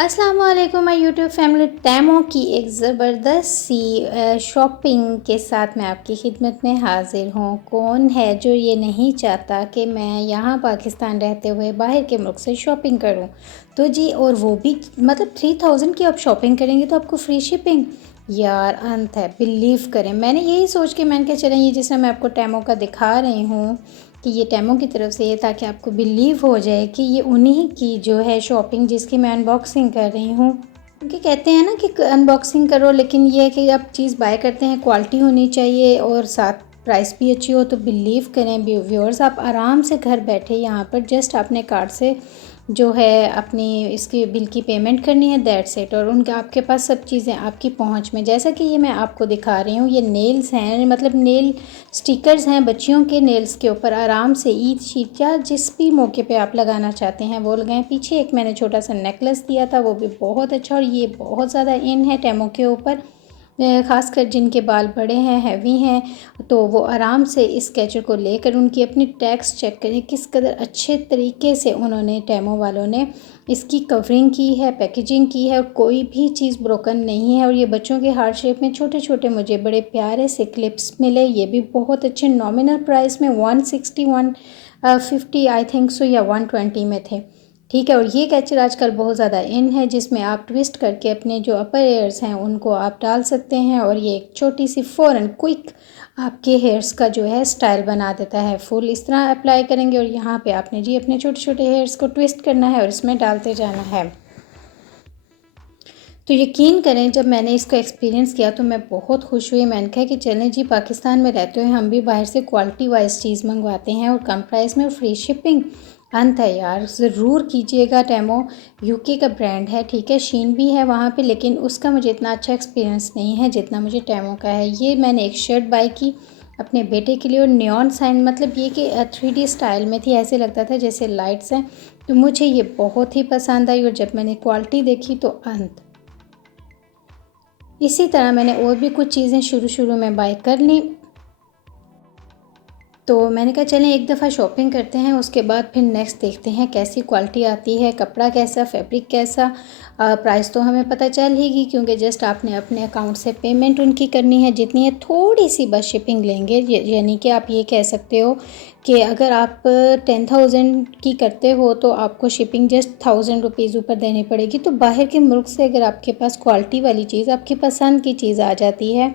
अस्सलाम वालेकुम my YouTube family. टैमो की एक ज़बरदस्त सी शॉपिंग के साथ मैं आपकी खिदमत में हाज़िर हूँ। कौन है जो ये नहीं चाहता कि मैं यहाँ पाकिस्तान रहते हुए बाहर के मुल्क से शॉपिंग करूँ। तो जी, और वो भी मतलब 3000 की आप शॉपिंग करेंगे तो आपको फ्री शिपिंग। यार अंत है, बिलीव करें, मैंने यही सोच के मैंने कहा चलें ये जिस तरह मैं आपको टैमो का दिखा रही हूँ कि ये टैमो की तरफ से, ये ताकि आपको बिलीव हो जाए कि ये उन्हीं की जो है शॉपिंग जिसकी मैं अनबॉक्सिंग कर रही हूँ। क्योंकि कहते हैं ना कि अनबॉक्सिंग करो, लेकिन ये है कि आप चीज़ बाय करते हैं, क्वालिटी होनी चाहिए और साथ प्राइस भी अच्छी हो। तो बिलीव करें व्यूअर्स, आप आराम से घर बैठे यहाँ पर जस्ट अपने कार्ड से जो है अपनी इसकी बिल की पेमेंट करनी है, दैट्स इट। और उनका आपके पास सब चीज़ें आपकी पहुंच में, जैसा कि ये मैं आपको दिखा रही हूँ। ये नेल्स हैं, मतलब नेल स्टिकर्स हैं बच्चियों के नेल्स के ऊपर। आराम से ईद शीद या जिस भी मौके पे आप लगाना चाहते हैं वो लगाएं। पीछे एक मैंने छोटा सा नेकलेस दिया था, वो भी बहुत अच्छा, और ये बहुत ज़्यादा इन है टैमो के ऊपर। ख़ासकर जिनके बाल बड़े हैं, हैवी हैं, तो वो आराम से इस स्केचर को लेकर उनकी अपनी टैग्स चेक करें किस कदर अच्छे तरीके से उन्होंने टैमो वालों ने इसकी कवरिंग की है, पैकेजिंग की है, और कोई भी चीज़ ब्रोकन नहीं है। और ये बच्चों के हार्ट शेप में छोटे छोटे मुझे बड़े प्यारे से क्लिप्स मिले, ये भी बहुत अच्छे नॉमिनल प्राइस में 160 150 आई थिंक सो, या 120 में थे। ठीक है। और ये कैचर आजकल बहुत ज़्यादा इन है, जिसमें आप ट्विस्ट करके अपने जो अपर एयर्स हैं उनको आप डाल सकते हैं, और ये एक छोटी सी फ़ौरन क्विक आपके हेयर्स का जो है स्टाइल बना देता है। फुल इस तरह अप्लाई करेंगे और यहाँ पे आपने जी अपने छोटे छोटे हेयर्स को ट्विस्ट करना है और इसमें डालते जाना है। तो यकीन करें, जब मैंने इसका एक्सपीरियंस किया तो मैं बहुत खुश हुई। मैंने कहा कि चलें जी, पाकिस्तान में रहते हुए हम भी बाहर से क्वालिटी वाइज चीज़ मंगवाते हैं और कम प्राइस में और फ्री शिपिंग। अंत है यार, ज़रूर कीजिएगा। टैमो यूके का ब्रांड है, ठीक है, शीन भी है वहाँ पे, लेकिन उसका मुझे इतना अच्छा एक्सपीरियंस नहीं है जितना मुझे टैमो का है। ये मैंने एक शर्ट बाय की अपने बेटे के लिए, और नियॉन साइन, मतलब ये कि 3D स्टाइल में थी, ऐसे लगता था जैसे लाइट्स हैं। तो मुझे ये बहुत ही पसंद आई, और जब मैंने क्वालिटी देखी तो अंत। इसी तरह मैंने और भी कुछ चीज़ें शुरू में बाय कर ली। तो मैंने कहा चलें एक दफ़ा शॉपिंग करते हैं, उसके बाद फिर नेक्स्ट देखते हैं कैसी क्वालिटी आती है, कपड़ा कैसा, फैब्रिक कैसा। प्राइस तो हमें पता चल ही गई, क्योंकि जस्ट आपने अपने अकाउंट से पेमेंट उनकी करनी है जितनी है, थोड़ी सी बस शिपिंग लेंगे। यानी कि आप ये कह सकते हो कि अगर आप 10,000 की करते हो तो आपको शिपिंग जस्ट 1000 रुपीज़ ऊपर देनी पड़ेगी। तो बाहर के मुल्क से अगर आपके पास क्वालिटी वाली चीज़, आपकी पसंद की चीज़ आ जाती है,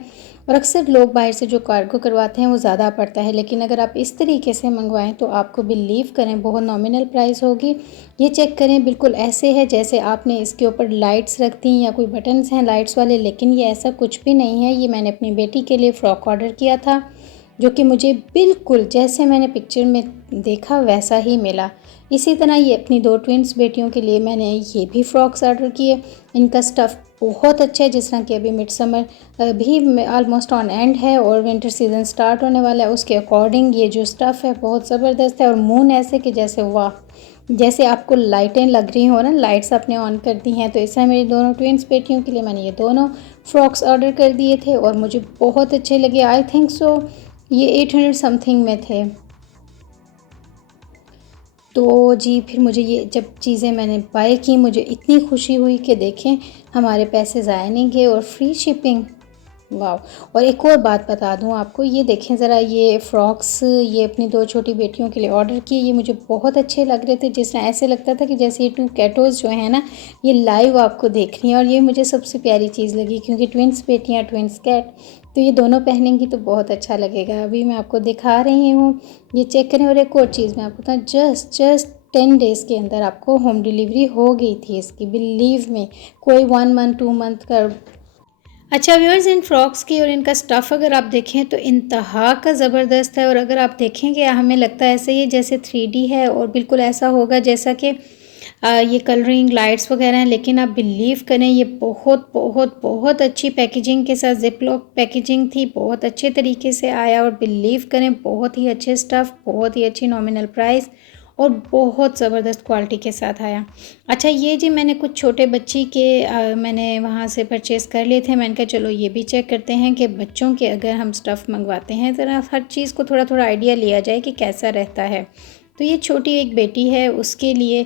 और अक्सर लोग बाहर से जो कार्गो करवाते हैं वो ज़्यादा पड़ता है, लेकिन अगर आप इस तरीके से मंगवाएं तो आपको बिलीव करें बहुत नॉमिनल प्राइस होगी। ये चेक करें, बिल्कुल ऐसे है जैसे आपने इसके ऊपर लाइट्स रख दी या कोई बटन्स हैं लाइट्स वाले, लेकिन ये ऐसा कुछ भी नहीं है। ये मैंने अपनी बेटी के लिए फ़्रॉक ऑर्डर किया था, जो कि मुझे बिल्कुल जैसे मैंने पिक्चर में देखा वैसा ही मिला। इसी तरह ये अपनी 2 ट्विन्स बेटियों के लिए मैंने ये भी फ़्रॉक्स ऑर्डर किए। इनका स्टफ़ बहुत अच्छा है, जिस तरह कि अभी मिड समर भी ऑलमोस्ट ऑन एंड है और विंटर सीज़न स्टार्ट होने वाला है, उसके अकॉर्डिंग ये जो स्टफ़ है बहुत ज़बरदस्त है। और मून ऐसे कि जैसे वाह, जैसे आपको लाइटें लग रही हो ना, लाइट्स आपने ऑन कर दी हैं। तो इस तरह मेरी दोनों ट्विन्स बेटियों के लिए मैंने ये दोनों फ़्रॉक्स ऑर्डर कर दिए थे और मुझे बहुत अच्छे लगे। आई थिंक सो ये 800 समथिंग में थे। तो जी, फिर मुझे ये जब चीज़ें मैंने बाय की, मुझे इतनी खुशी हुई कि देखें हमारे पैसे ज़ाया नहीं गए और फ्री शिपिंग। वाओ! और एक और बात बता दूँ आपको, ये देखें ज़रा, ये फ्रॉक्स ये अपनी 2 छोटी बेटियों के लिए ऑर्डर किए, ये मुझे बहुत अच्छे लग रहे थे। जिस तरह ऐसे लगता था कि जैसे ये 2 कैटोज़ जो हैं ना, ये लाइव आपको देख रही हैं, और ये मुझे सबसे प्यारी चीज़ लगी, क्योंकि ट्विन्स बेटियाँ, ट्विन्स कैट, तो ये दोनों पहनेंगी तो बहुत अच्छा लगेगा। अभी मैं आपको दिखा रही हूँ, ये चेक करें। और एक और चीज़ मैं आपको बताऊँ, जस्ट 10 डेज़ के अंदर आपको होम डिलीवरी हो गई थी इसकी, बिलीव मी। कोई 1 मंथ 2 मंथ का। अच्छा व्यूअर्स, इन फ्रॉक्स की और इनका स्टफ़ अगर आप देखें तो इंतहा का ज़बरदस्त है। और अगर आप देखेंगे, हमें लगता है ऐसे ही जैसे 3D है, और बिल्कुल ऐसा होगा जैसा कि ये कलरिंग लाइट्स वगैरह हैं, लेकिन आप बिलीव करें ये बहुत बहुत बहुत अच्छी पैकेजिंग के साथ ज़िप लॉक पैकेजिंग थी, बहुत अच्छे तरीके से आया। और बिलीव करें बहुत ही अच्छे स्टफ़, बहुत ही अच्छी नॉमिनल प्राइस, और बहुत ज़बरदस्त क्वालिटी के साथ आया। अच्छा, ये जी मैंने कुछ छोटे बच्ची के मैंने वहाँ से परचेज़ कर लिए थे। मैंने कहा चलो ये भी चेक करते हैं कि बच्चों के अगर हम स्टफ़ मंगवाते हैं, ज़रा हर चीज़ को थोड़ा थोड़ा आइडिया लिया जाए कि कैसा रहता है। तो ये छोटी एक बेटी है, उसके लिए